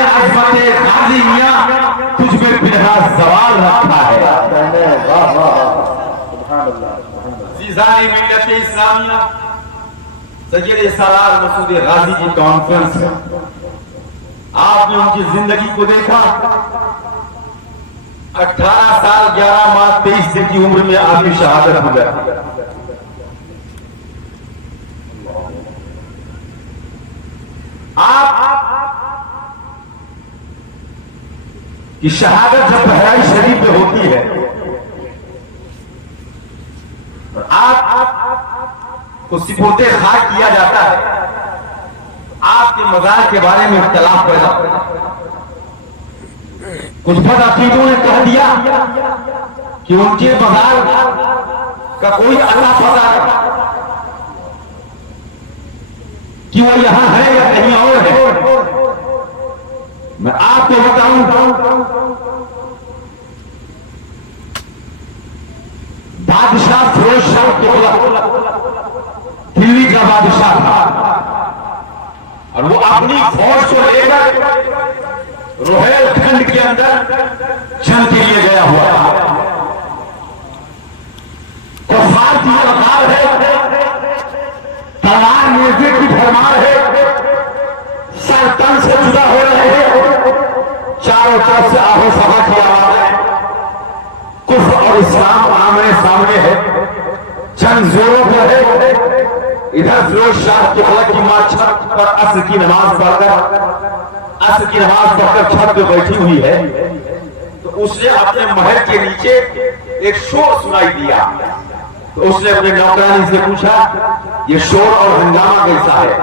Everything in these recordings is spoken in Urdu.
عظمت غازی میاں تجھ میں پنہا زوال رکھا ہے. عزیزان ملت اسلامیہ، سید سالار مسعود غازی کی کانفرنس ہے. آپ نے ان کی زندگی کو دیکھا. 18 سال 11 ماہ 23 دن کی عمر میں آپ کی شہادت ہو گئی. آپ کی شہادت جب بہرائچ شریف میں ہوتی ہے، آپ کو سپرد خاک کیا جاتا ہے. آپ کے مزار کے بارے میں اختلاف پیدا ہوا. کچھ بد عقیدوں نے کہہ دیا کہ ان کے مزار کا کوئی اللہ پتہ ہے کہ وہ یہاں ہے یا کہیں اور ہے. میں آپ کو بتاؤں، بادشاہ فیروز شاہ تغلق دلی کا بادشاہ تھا، اور وہ اپنی فوج کو لے کر روہیل کھنڈ کے اندر جنگ کے لیے گیا ہوا تھا. کفار کی للکار ہے، تلوار نیزے کی بھرمار ہے، سر تن سے جدا ہو رہے ہیں، چاروں طرف سے آہو سبا کی آواز ہے، کفر اور اسلام آمنے سامنے ہے، جنگ زوروں پر ہے. ادھر فیروز شاہ تغلق کی ماں چھت پر عصر کی نماز پڑھ کر چھت پہ بیٹھی ہوئی ہے. تو اس نے اپنے محل کے نیچے ایک شور سنائی دیا. تو اس نے اپنے نوکرانی سے پوچھا یہ شور اور ہنگامہ کیسا ہے؟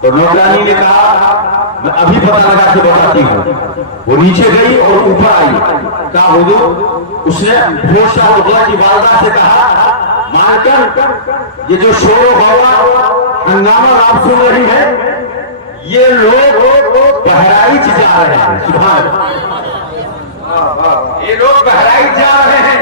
تو نوکرانی نے کہا میں ابھی پتہ لگا کے بتاتی ہوں. وہ نیچے گئی اور اوپر آئی. کہا حضور، اس نے فیروز شاہ تغلق کی والدہ سے کہا مالکن یہ جو شور و غوغا ہنگامہ آپ سن رہی ہے، یہ لوگ بہرائچ جا رہے ہیں. سبحان اللہ، یہ لوگ بہرائچ جا رہے ہیں.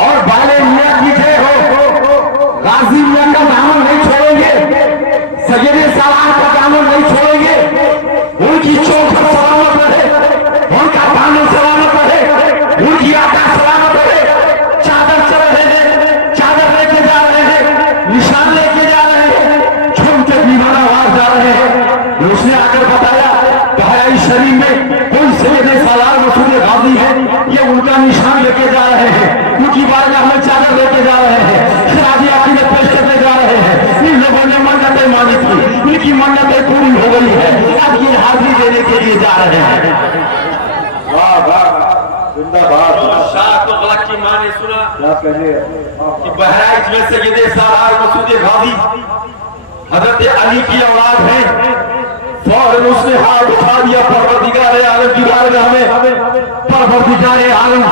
اور بالے میاں کی جے ہو، غازی میاں کا دامن نہیں چھوڑیں گے، سید سالار کا دامن نہیں چھوڑیں گے. ان کی چوکھٹ سلامت رہے، ان کا دامن سلامت رہے، ان کی آقا سلامت رہے. چادر چل رہے ہیں، چادر لے کے جا رہے ہیں، نشان لے کے جا رہے ہیں، جھومتے دیوانہ آواز جا رہے ہیں. اس نے آ کر بتایا بہرائچ شریف میں کوئی سید سالار مسعود غازی ہے، یہ ان کا نشان لے کے جا رہے ہیں، ان کی بارگاہ میں چادر لے کے جا رہے ہیں، خراج عقیدت پیش کرنے جا رہے ہیں. ان لوگوں نے منتیں مانی تھی، ان کی منتیں پوری ہو گئی ہے، اب یہ حاضری دینے کے لیے جا رہے ہیں. واہ واہ، زندہ باد. شاہ تغلق کی ماں نے سنا کہ بہرائچ میں سید سالار مسعود غازی حضرت علی کی اولاد ہے. فوراً اس نے ہاتھ اٹھا دیا پروردگار عالم کی بارگاہ میں. پروردگار عالم،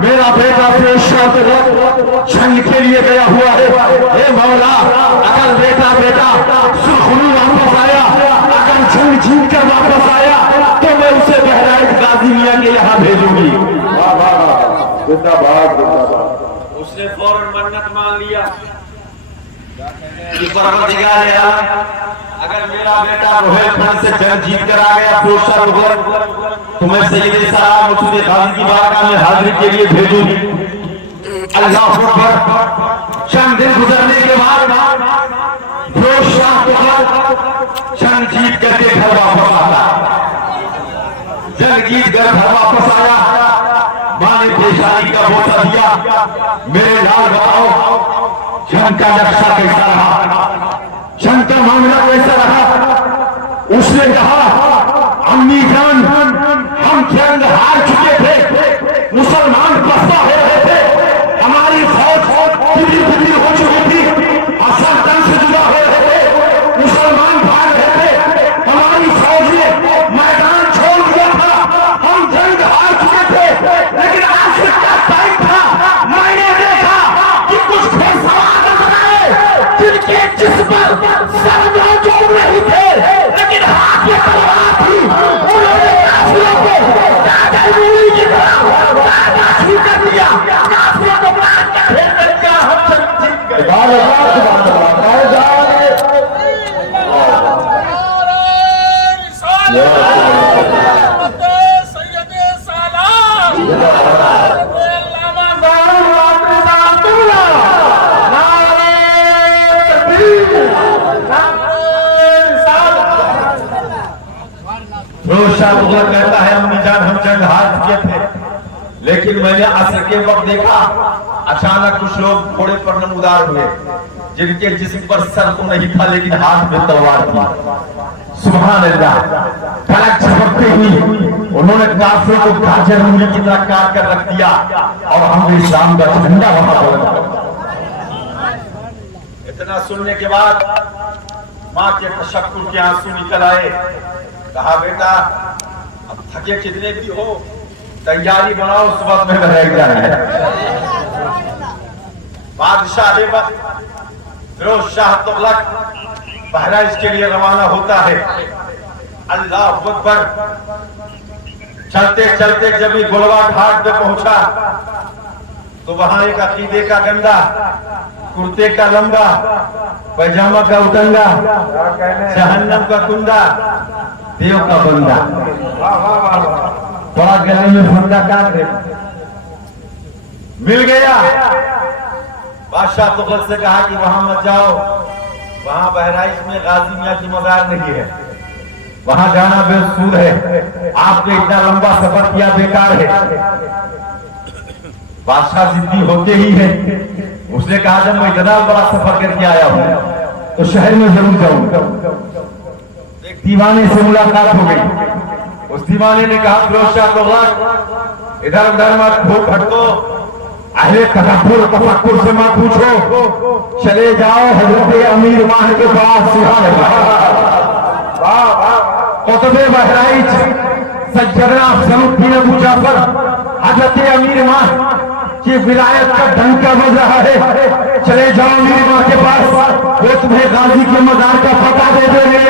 میرا بیٹا فیروز شاہ تغلق جنگ کے لیے گیا ہوا ہے. اے مولا، اگر بیٹا سرخرو واپس آیا، اگر جنگ جیت کر واپس آیا تو میں اسے بہرائچ غازی میاں کے یہاں بھیجوں گی. زندہ باد. اس نے فوراً منت مان لیا کہ پروردگار عالم، اگر میرا بیٹا روہیل کھنڈ سے جنگ جیت کر آ گیا فیروز شاہ تغلق، تو میں سید سالار مسعود غازی کی بارگاہ میں حاضری کے لیے بھیجوں گی. اللہ اکبر. چند دن گزرنے کے بعد فیروز شاہ تغلق جنگ جیت کر کے گھر واپس آتا. جنگ جیت کر گھر واپس آیا. ماں نے پیشانی کا بوسہ دیا. میرے لال بتاؤ جنگ کا نقشہ کیسا رہا، جنگ کا معاملہ کیسا رہا؟ اس نے کہا امی جان، ہم جنگ ہار چکے تھے، مسلمان پستہ ہو رہے تھے، ہماری فوج پوری ہو چکی تھی، اصل تن سے جدا ہو رہے تھے، مسلمان بھاگ رہے تھے، ہماری فوج نے میدان چھوڑ دیا تھا، ہم جنگ ہار چکے تھے. لیکن آخر کا ٹائم تھا، میں نے دیکھا کہ کچھ سوال بنائے جن کے جسم پر سر موجود نہیں تھے، لیکن ہاتھ میں تلوار تھی. انہوں نے کافروں کو تغلق کہتا ہے امی جان ہم جنگ ہار چکے تھے، لیکن میں نے عصر کے وقت دیکھا اچانک کچھ لوگ گھوڑے پر نمودار ہوئے جن کے جسم پر سر تو نہیں تھا لیکن ہاتھ میں تلوار تھی۔ سبحان اللہ، پلک جھپکتے ہوئی انہوں نے کافروں کو گاجر مولی کی طرح کاٹ کر رکھ دیا اور ہم اسلام کا جھنڈا وہاں بلند۔ اتنا سننے کے بعد ماں کے تشکر کے آنسو نکل آئے۔ کہا بیٹا اب تھکے کتنے بھی ہو تیاری بناؤ، صبح میں رہ گیا ہے۔ بادشاہ وقت فیروز شاہ تغلق بہرائچ کے لیے روانہ ہوتا ہے۔ اللہ اکبر، چلتے چلتے جب یہ گلوا گھاٹ پہ پہنچا تو وہاں ایک عقیدے کا گندا، کرتے کا لمبا، پیجامہ کا اتنگا، جہنم کا کنڈا، دیو کا بندہ، بڑا گلے میں پھندا کاٹ مل گیا۔ بادشاہ تغلق سے کہا کہ وہاں مت جاؤ، وہاں بہرائچ میں غازی میاں کی مزار نہیں ہے، وہاں جانا بے سود ہے، آپ نے اتنا لمبا سفر کیا بیکار ہے۔ بادشاہ ضدی ہوتے ہی ہے، اس نے کہا جب میں اتنا بڑا سفر کر کے آیا ہوں تو شہر میں ضرور جاؤں۔ ایک دیوانے سے ملاقات ہو گئی، اس دیوانے نے کہا فیروز شاہ تغلق ادھر ادھر مت بھٹکو، اہل تفکر سے مت پوچھو، چلے جاؤ حضرت امیر ماہ کے پاس۔ سبحان اللہ، قطب بہرائچ سیدنا افضل الدین ابو جعفر حضرت امیر ماہ کی ولایت کا ڈنکا بج رہا ہے، چلے جاؤ امیر ماہ کے پاس، وہ تمہیں غازی کے مزار کا پتہ دے دیں گے۔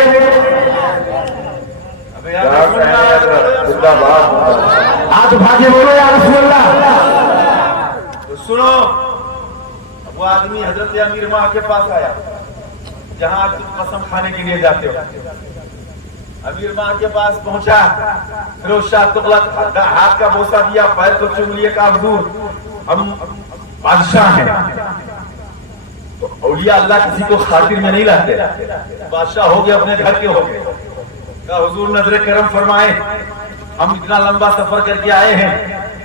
آج بھاگے بولو یا رسول اللہ۔ تو سنو، وہ آدمی حضرت امیر ماہ کے پاس آیا جہاں تم قسم کھانے کے لیے جاتے ہو۔ امیر ماہ کے پاس پہنچا، فیروز شاہ تغلق ہاتھ کا بوسہ دیا، پیر کو چوم لیے، کہا حضور ہم بادشاہ ہیں۔ تو اولیاء اللہ کسی کو خاطر میں نہیں رہتے، بادشاہ ہو گئے اپنے گھر کے ہو گئے۔ کہا حضور نظر کرم فرمائے، ہم اتنا لمبا سفر کر کے آئے ہیں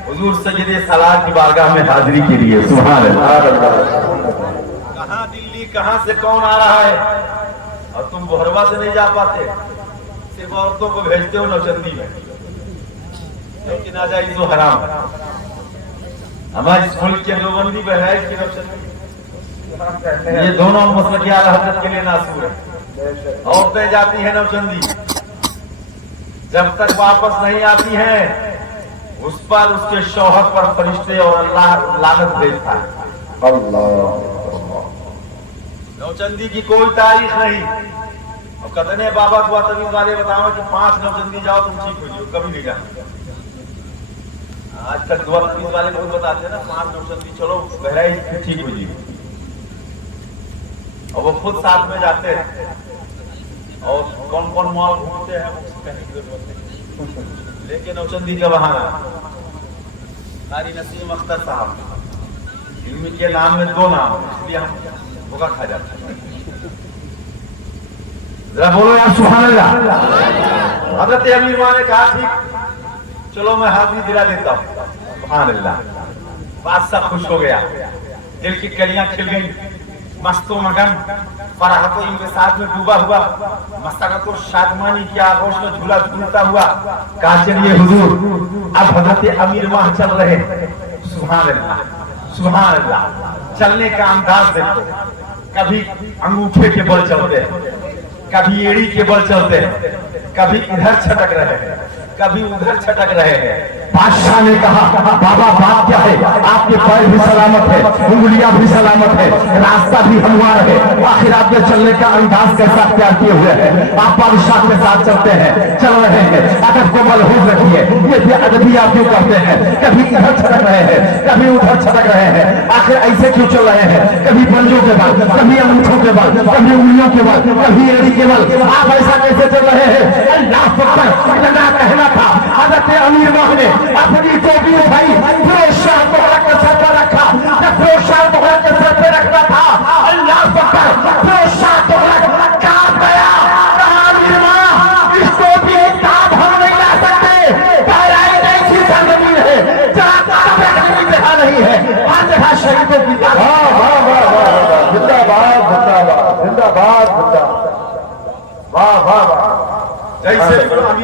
حضور سید سالار کی بارگاہ میں حاضری کے لیے۔ سبحان اللہ، کہاں دلی کہاں سے کون آ رہا ہے، اور تم بہروا سے نہیں جا پاتے، صرف عورتوں کو بھیجتے ہو نوچندی میں، کیونکہ ناجائز و حرام۔ ہمارے ملک کے دیوبندی بہرائچ کی نوچندی، یہ دونوں مسلک اعلیٰ حضرت کے لیے ناصور ہے۔ عورتیں جاتی ہیں نوچندی، جب تک واپس نہیں آتی ہیں اس پر اس کے شوہر پر فرشتے اور اللہ لعنت بھیجتا ہے۔ نوچندی کی کوئی تاریخ نہیں، اور کتنے بابا دعا طویل والے بتاؤ کہ 5 نوچندی جاؤ تم ٹھیک ہو جاؤ، کبھی نہیں جانا۔ آج تک دعا طویل والے لوگ بتاتے ہیں نا 5 نوچندی چلو بہرائچ ٹھیک ہو جاؤ، اور وہ خود ساتھ میں جاتے ہیں، اور کون کون مال گھومتے ہیں وہ کہنے کی ضرورت نہیں، لیکن نوچندی کا بہانہ۔ قاری نسیم اختر صاحب، ان کے نام میں 2 نام، اس لیے ہم بھوکا کھا جاتے ہیں۔ ذرا بولو یا سبحان اللہ۔ حضرت امیر ماہ نے کہا ٹھیک چلو میں حاضری دلا دیتا ہوں۔ سبحان اللہ، بادشاہ خوش ہو گیا، دل کی کلیاں کھل گئیں، مست و مگن فرحت و انبساط میں ڈوبا ہوا، مسرت و شادمانی کی آغوش میں جھولا جھولتا ہوا، کہا چلیے حضور اب حضرت امیر ماہ چل رہے۔ سبحان اللہ، سبحان اللہ، چلنے کا انداز دیکھو، کبھی انگوٹھے کے بل چلتے ہیں، کبھی ایڑی کے بل چلتے ہیں، کبھی ادھر چھٹک رہے ہیں، کبھی ادھر چھٹک رہے ہیں۔ بادشاہ نے کہا بابا بات کیا ہے، آپ کے پیر بھی سلامت ہے، انگلیاں بھی سلامت ہے، راستہ بھی ہموار ہے، آخر آپ کے چلنے کا انداز کیسا اختیار کیے ہوئے ہیں، آپ بادشاہ کے ساتھ چلتے ہیں، چل رہے ہیں، ادب کو ملحوظ رکھیے، یہ بھی ادبی آپ کیوں کرتے ہیں، کبھی ادھر چھٹک رہے ہیں، کبھی ادھر چھٹک رہے ہیں، آخر ایسے کیوں چل رہے ہیں، کبھی پنجوں کے بل، کبھی انگوٹھوں کے بل، کبھی انگلیوں کے بل، کبھی ایڑی کے بل، آپ ایسا کیسے چل رہے ہیں؟ اللہ اکبر،